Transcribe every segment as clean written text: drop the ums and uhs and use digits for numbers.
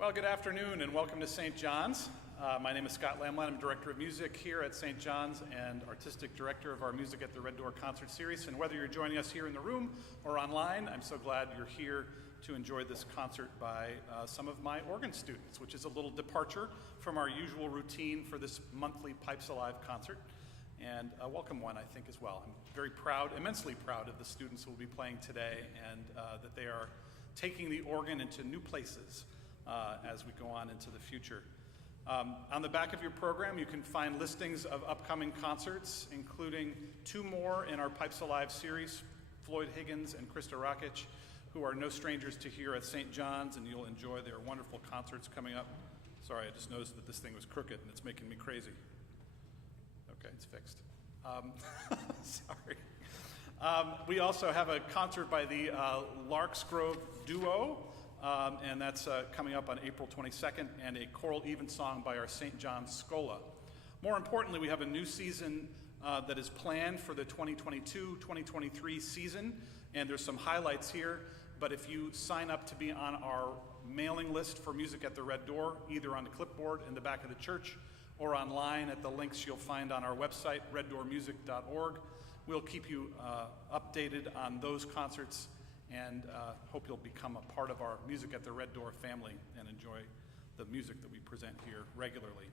Well, good afternoon and welcome to St. John's. My name is Scott Lamlein. I'm Director of Music here at St. John's and Artistic Director of our Music at the Red Door concert series. And whether you're joining us here in the room or online, I'm so glad you're here to enjoy this concert by some of my organ students, which is a little departure from our usual routine for this monthly Pipes Alive concert. And a welcome one, I think, as well. I'm very proud, immensely proud of the students who will be playing today and that they are taking the organ into new places as we go on into the future. On the back of your program, you can find listings of upcoming concerts, including two more in our Pipes Alive series, Floyd Higgins and Krista Rakic, who are no strangers to here at St. John's, and you'll enjoy their wonderful concerts coming up. Sorry, I just noticed that this thing was crooked, and it's making me crazy. Okay, it's fixed. Sorry. We also have a concert by the Larksgrove Duo, and that's coming up on April 22nd, and a choral evensong by our St. John's Schola. More importantly, we have a new season that is planned for the 2022-2023 season, and there's some highlights here, but if you sign up to be on our mailing list for Music at the Red Door, either on the clipboard in the back of the church or online at the links you'll find on our website, reddoormusic.org, we'll keep you updated on those concerts and hope you'll become a part of our Music at the Red Door family and enjoy the music that we present here regularly.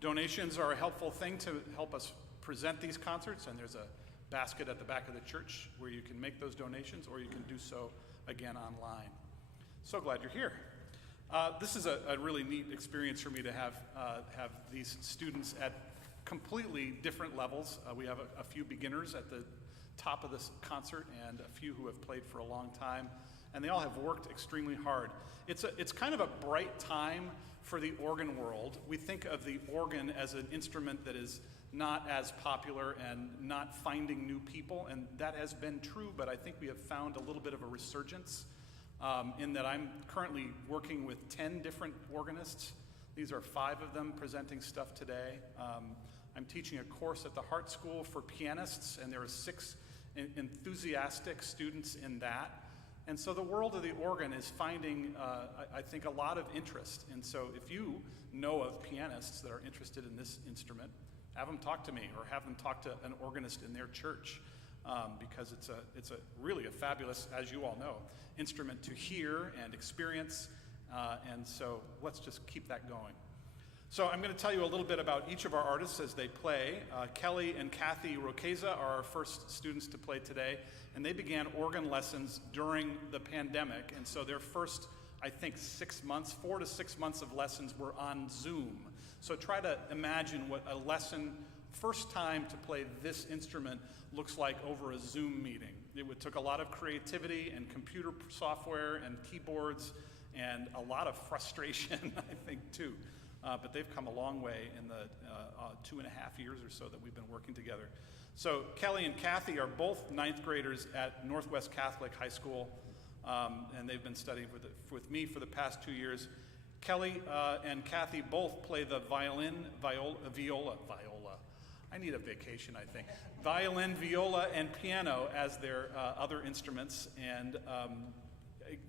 Donations are a helpful thing to help us present these concerts, and there's a basket at the back of the church where you can make those donations, or you can do so again online. So glad you're here. This is a really neat experience for me to have these students at completely different levels. We have a few beginners at the top of this concert and a few who have played for a long time, and they all have worked extremely hard. It's kind of a bright time for the organ world. We think of the organ as an instrument that is not as popular and not finding new people, and that has been true, but I think we have found a little bit of a resurgence in that I'm currently working with 10 different organists. These are 5 of them presenting stuff today. I'm teaching a course at the Hart School for pianists, and there are 6 enthusiastic students in that. And so the world of the organ is finding, I think, a lot of interest. And so if you know of pianists that are interested in this instrument, have them talk to me or have them talk to an organist in their church because it's really a fabulous, as you all know, instrument to hear and experience. And so let's just keep that going. So I'm going to tell you a little bit about each of our artists as they play. Kelly and Kathy Roqueza are our first students to play today, and they began organ lessons during the pandemic, and so their first, I think, 6 months, 4 to 6 months of lessons were on Zoom. So try to imagine what a lesson, first time to play this instrument, looks like over a Zoom meeting. It took a lot of creativity and computer software and keyboards and a lot of frustration, I think, too. But they've come a long way in the 2.5 years or so that we've been working together. So Kelly and Kathy are both 9th graders at Northwest Catholic High School, and they've been studying with me for the past 2 years. Kelly and Kathy both play the violin, viola. I need a vacation, I think. Violin, viola, and piano as their other instruments. And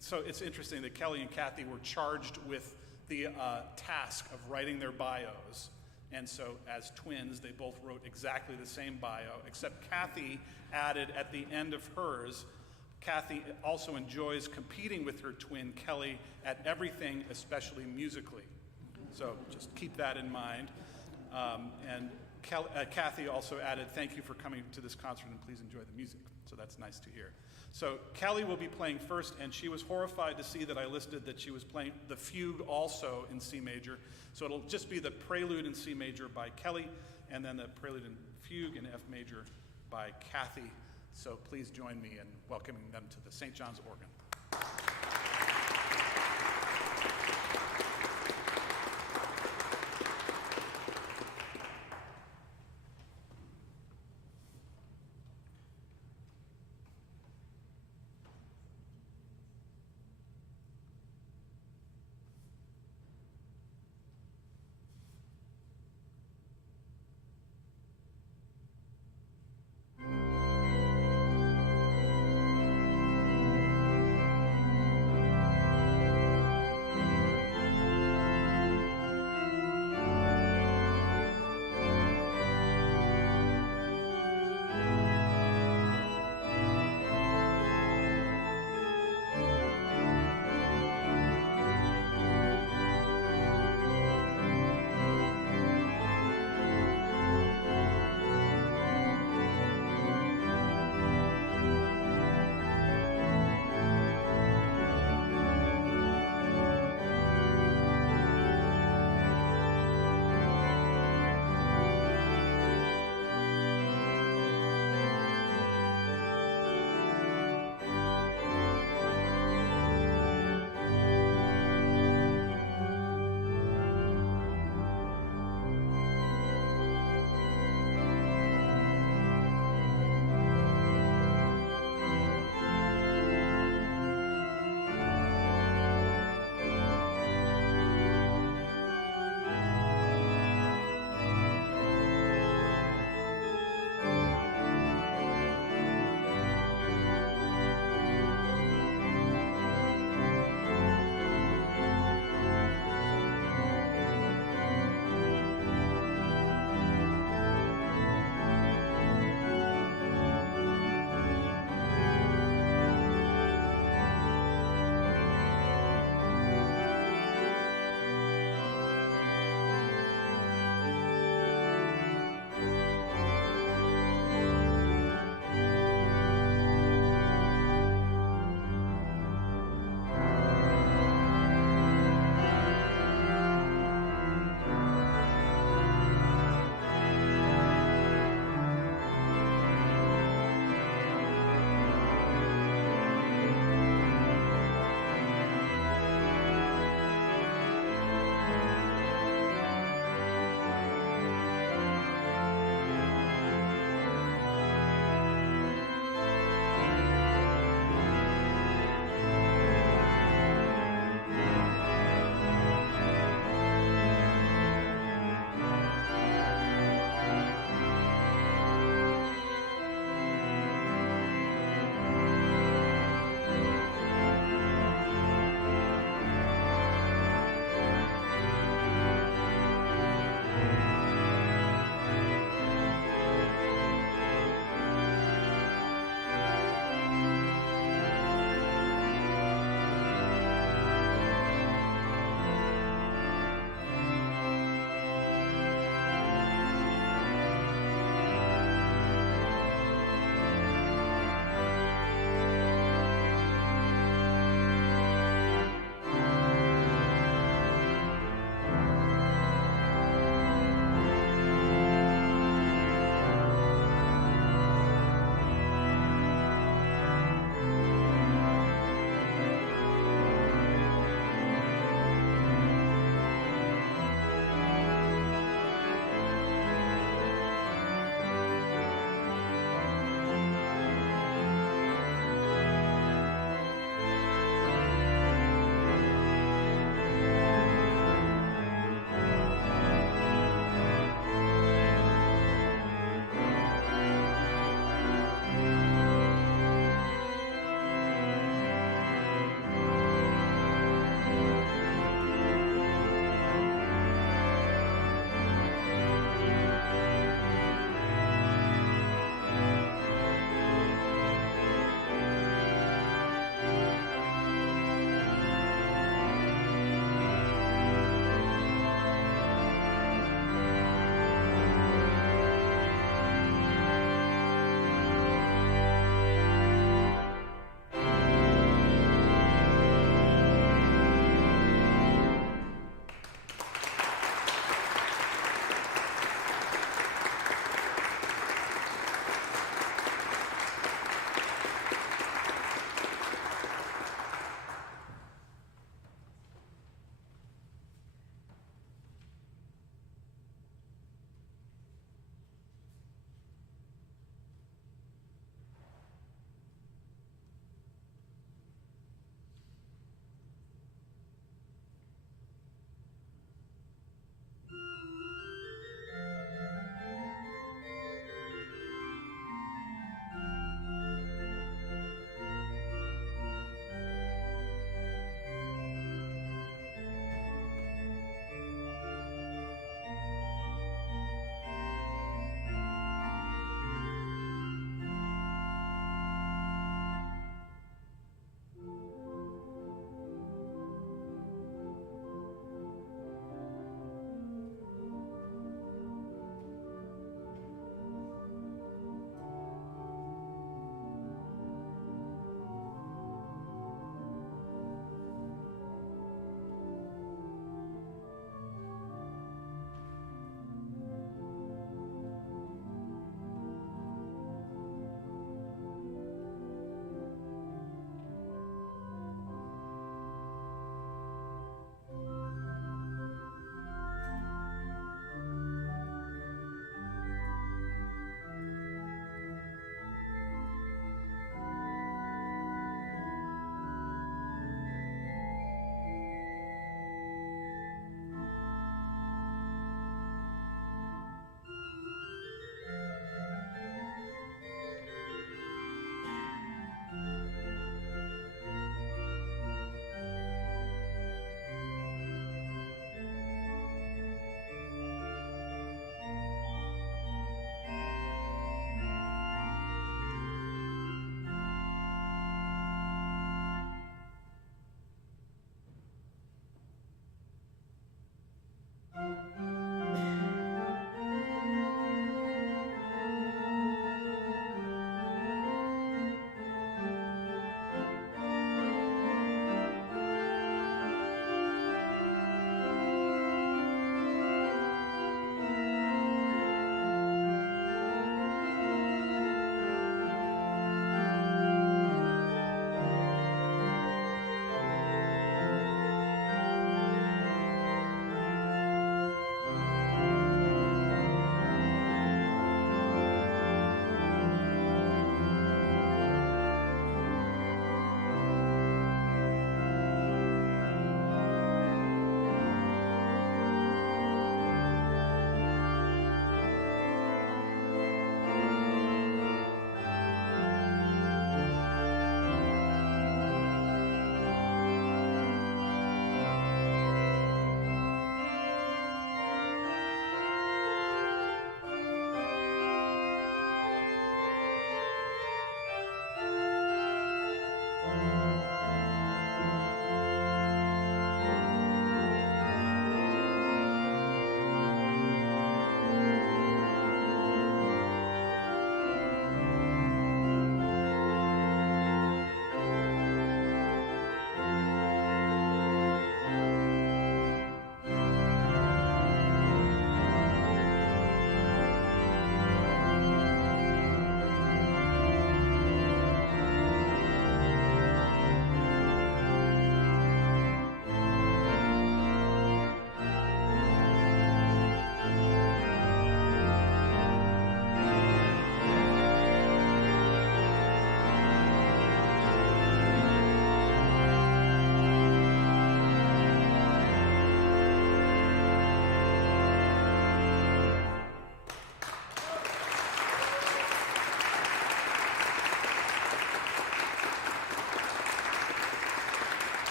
so it's interesting that Kelly and Kathy were charged with the task of writing their bios. And so as twins, they both wrote exactly the same bio, except Kathy added at the end of hers, Kathy also enjoys competing with her twin, Kelly, at everything, especially musically. So just keep that in mind. And Kathy also added, thank you for coming to this concert and please enjoy the music. So that's nice to hear. So Kelly will be playing first, and she was horrified to see that I listed that she was playing the Fugue also in C major. So it'll just be the Prelude in C major by Kelly, and then the Prelude and Fugue in F major by Kathy. So please join me in welcoming them to the St. John's organ.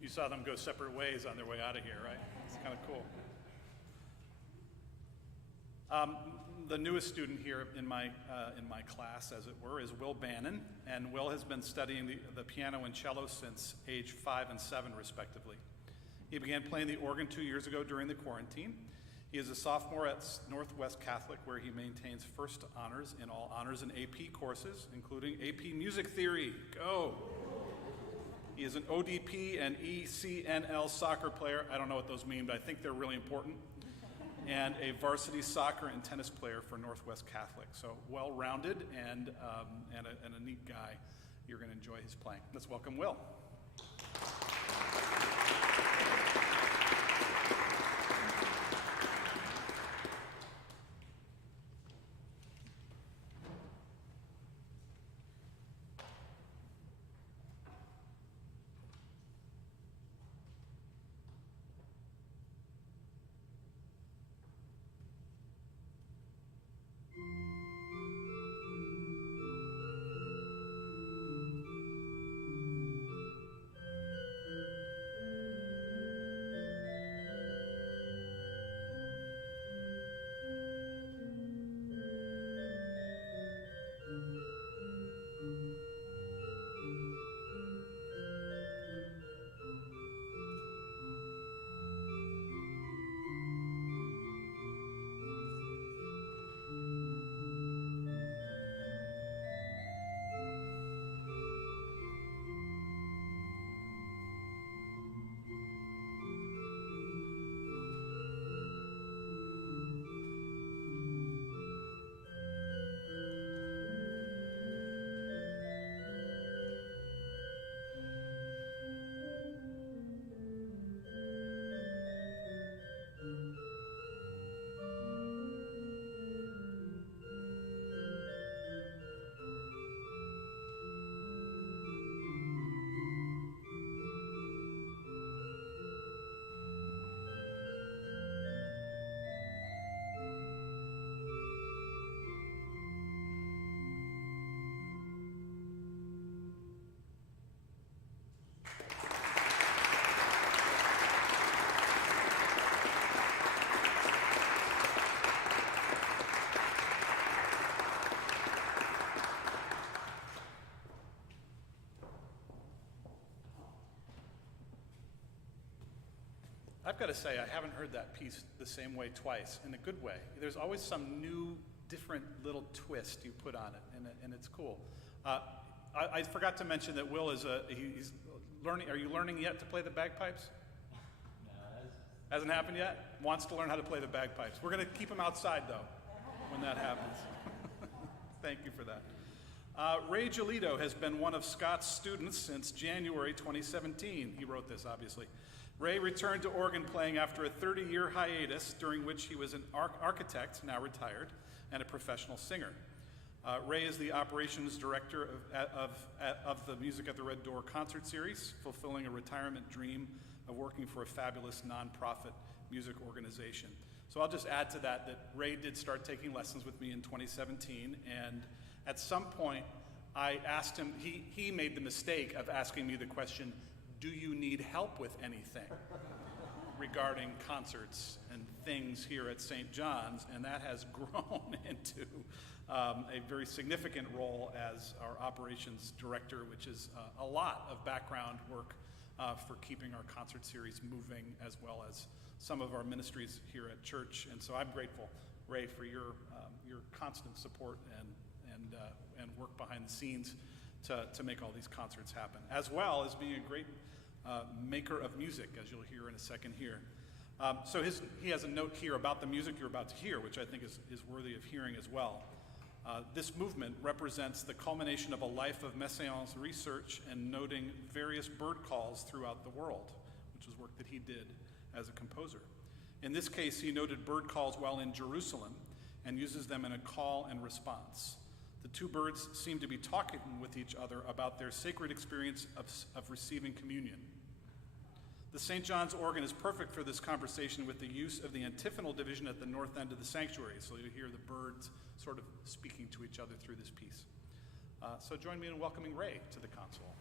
You saw them go separate ways on their way out of here, right? It's kind of cool. The newest student here in my class, as it were, is Will Bannon, and Will has been studying the piano and cello since age 5 and 7, respectively. He began playing the organ 2 years ago during the quarantine. He is a sophomore at Northwest Catholic, where he maintains first honors in all honors and AP courses, including AP Music Theory. Go! He is an ODP and ECNL soccer player. I don't know what those mean, but I think they're really important. And a varsity soccer and tennis player for Northwest Catholic. So well-rounded and a neat guy. You're going to enjoy his playing. Let's welcome Will. I've got to say, I haven't heard that piece the same way twice, in a good way. There's always some new, different little twist you put on it, and it's cool. I forgot to mention that Will is he's learning. Are you learning yet to play the bagpipes? No, hasn't happened yet? Wants to learn how to play the bagpipes. We're going to keep him outside, though, when that happens. Thank you for that. Ray Giolitto has been one of Scott's students since January 2017. He wrote this, obviously. Ray returned to organ playing after a 30-year hiatus, during which he was an architect, now retired, and a professional singer. Ray is the operations director of the Music at the Red Door concert series, fulfilling a retirement dream of working for a fabulous nonprofit music organization. So I'll just add to that Ray did start taking lessons with me in 2017, and at some point I asked him, he made the mistake of asking me the question, do you need help with anything regarding concerts and things here at St. John's? And that has grown into a very significant role as our operations director, which is a lot of background work for keeping our concert series moving, as well as some of our ministries here at church. And so I'm grateful, Ray, for your constant support and work behind the scenes to make all these concerts happen, as well as being a great maker of music, as you'll hear in a second here. So he has a note here about the music you're about to hear, which I think is worthy of hearing as well. This movement represents the culmination of a life of Messiaen's research and noting various bird calls throughout the world, which was work that he did as a composer. In this case, he noted bird calls while in Jerusalem and uses them in a call and response. The two birds seem to be talking with each other about their sacred experience of receiving communion. The St. John's organ is perfect for this conversation with the use of the antiphonal division at the north end of the sanctuary, so you hear the birds sort of speaking to each other through this piece. So join me in welcoming Ray to the console.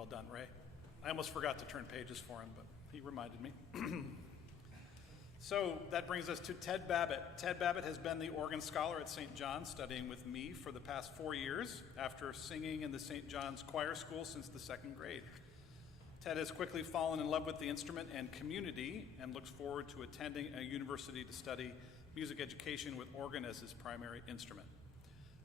Well done, Ray. I almost forgot to turn pages for him, but he reminded me. So that brings us to Ted Babbitt. Ted Babbitt has been the organ scholar at St. John's, studying with me for the past 4 years after singing in the St. John's Choir School since the 2nd grade. Ted has quickly fallen in love with the instrument and community and looks forward to attending a university to study music education with organ as his primary instrument.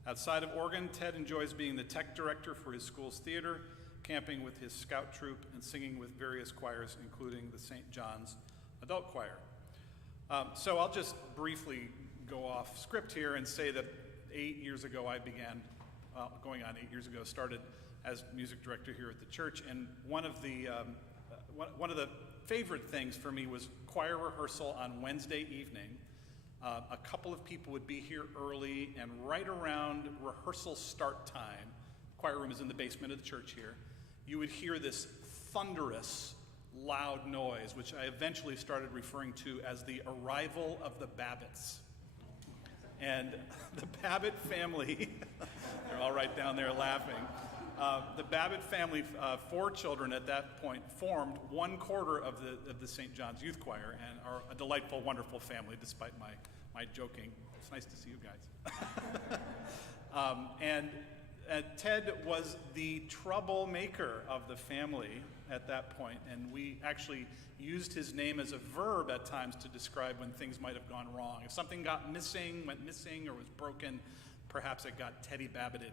Outside of organ, Ted enjoys being the tech director for his school's theater, camping with his scout troop, and singing with various choirs, including the St. John's Adult Choir. So I'll just briefly go off script here and say that 8 years ago I began, going on 8 years ago, started as music director here at the church, and one of the favorite things for me was choir rehearsal on Wednesday evening. A couple of people would be here early, and right around rehearsal start time, choir room is in the basement of the church here, you would hear this thunderous, loud noise, which I eventually started referring to as the arrival of the Babbitts. And the Babbitt family, they're all right down there laughing. The Babbitt family, 4 children at that point, formed 1/4 of the St. John's Youth Choir and are a delightful, wonderful family, despite my joking. It's nice to see you guys. And Ted was the troublemaker of the family at that point, and we actually used his name as a verb at times to describe when things might have gone wrong. If something went missing, or was broken, perhaps it got Teddy Babbitted.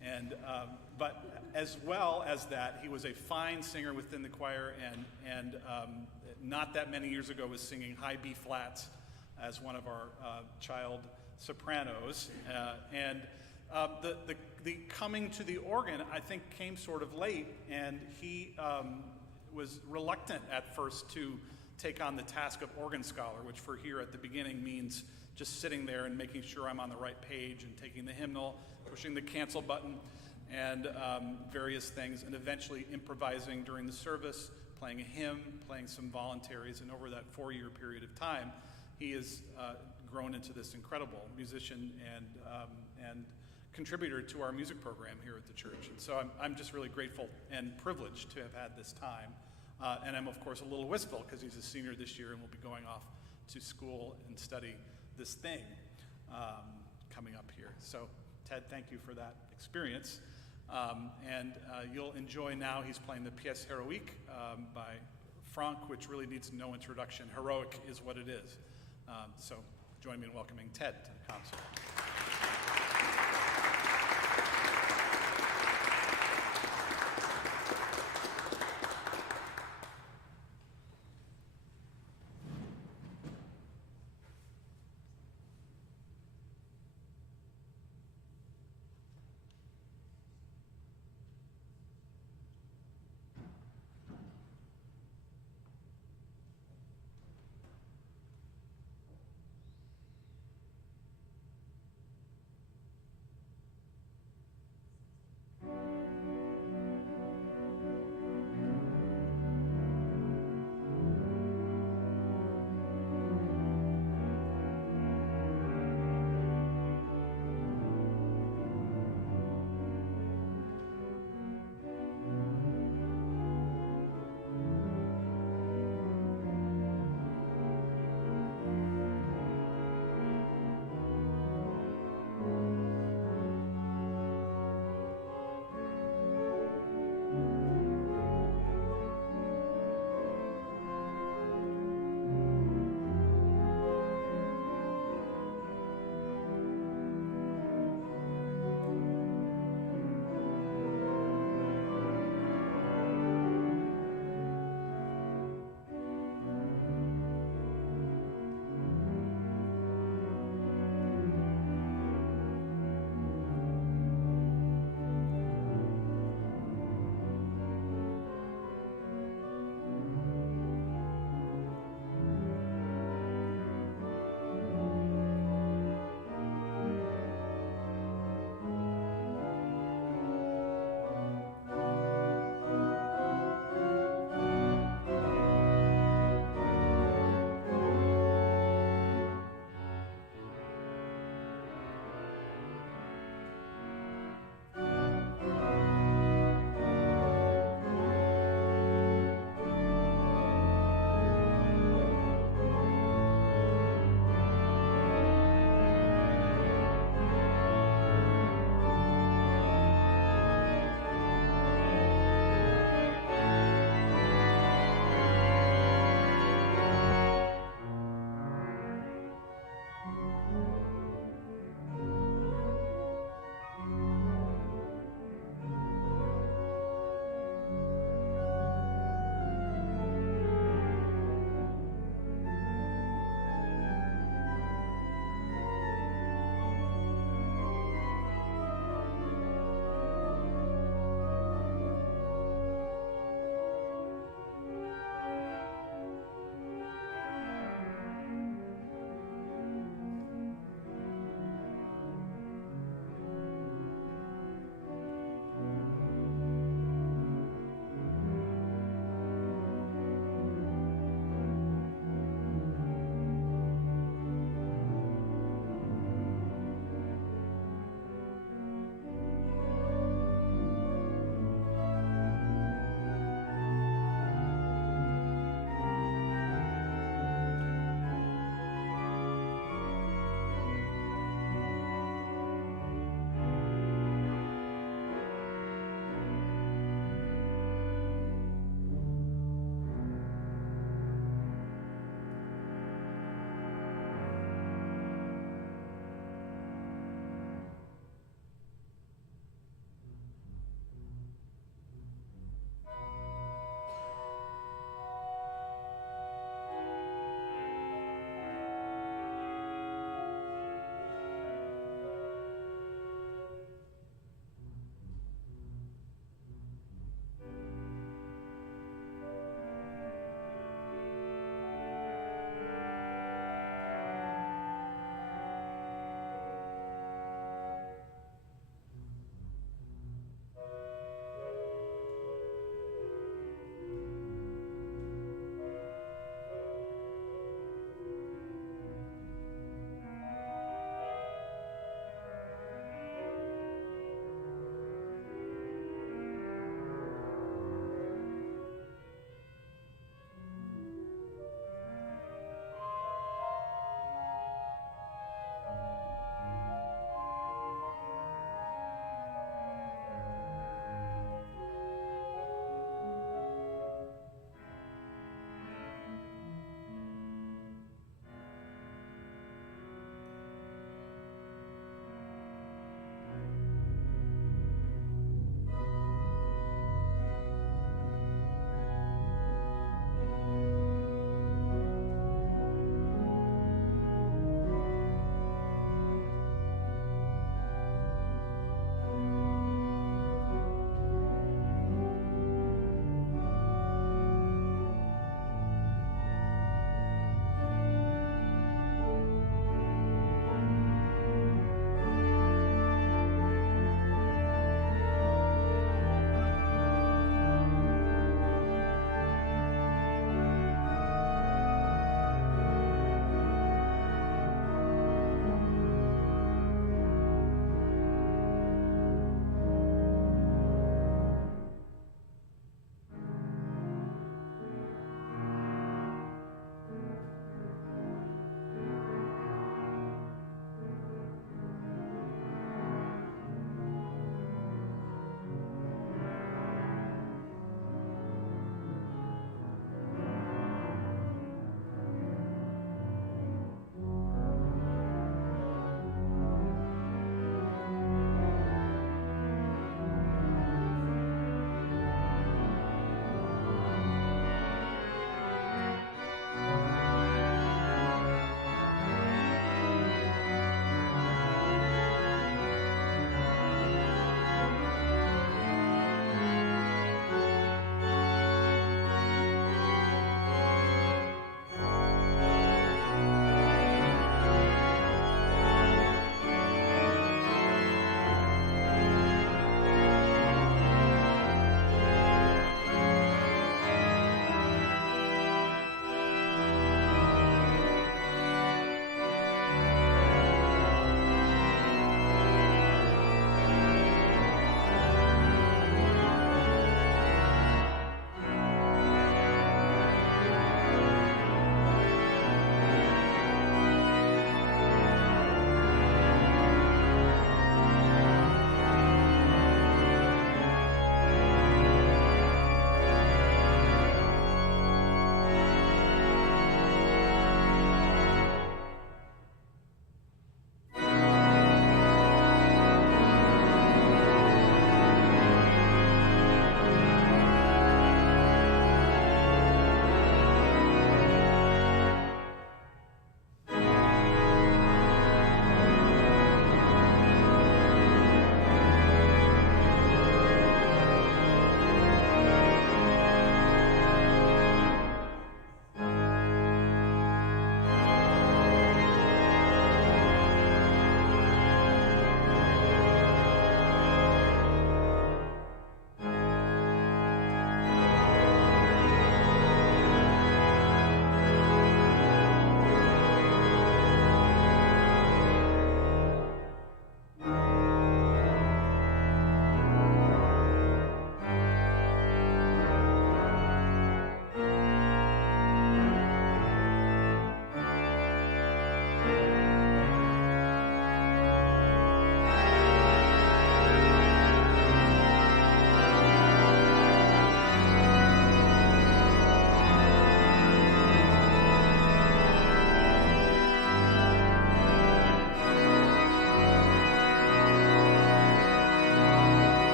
And but as well as that, he was a fine singer within the choir, and not that many years ago was singing high B flats as one of our child sopranos. The coming to the organ, I think, came sort of late, and he was reluctant at first to take on the task of organ scholar, which for here at the beginning means just sitting there and making sure I'm on the right page and taking the hymnal, pushing the cancel button, and various things, and eventually improvising during the service, playing a hymn, playing some voluntaries, and over that 4-year period of time, he has grown into this incredible musician and contributor to our music program here at the church. And so I'm just really grateful and privileged to have had this time. And I'm, of course, a little wistful because he's a senior this year and will be going off to school and study this thing coming up here. So, Ted, thank you for that experience. And you'll enjoy now, he's playing the Pièce Héroïque by Franck, which really needs no introduction. Heroic is what it is. So join me in welcoming Ted to the concert.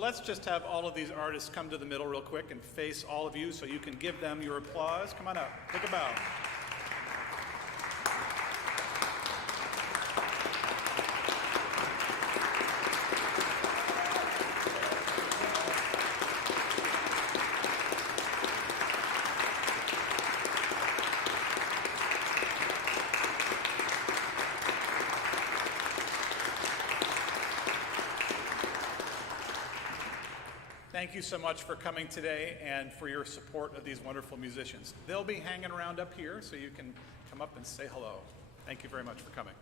let's just have all of these artists come to the middle real quick and face all of you so you can give them your applause. Come on up, take a bow. Thank you so much for coming today and for your support of these wonderful musicians. They'll be hanging around up here so you can come up and say hello. Thank you very much for coming.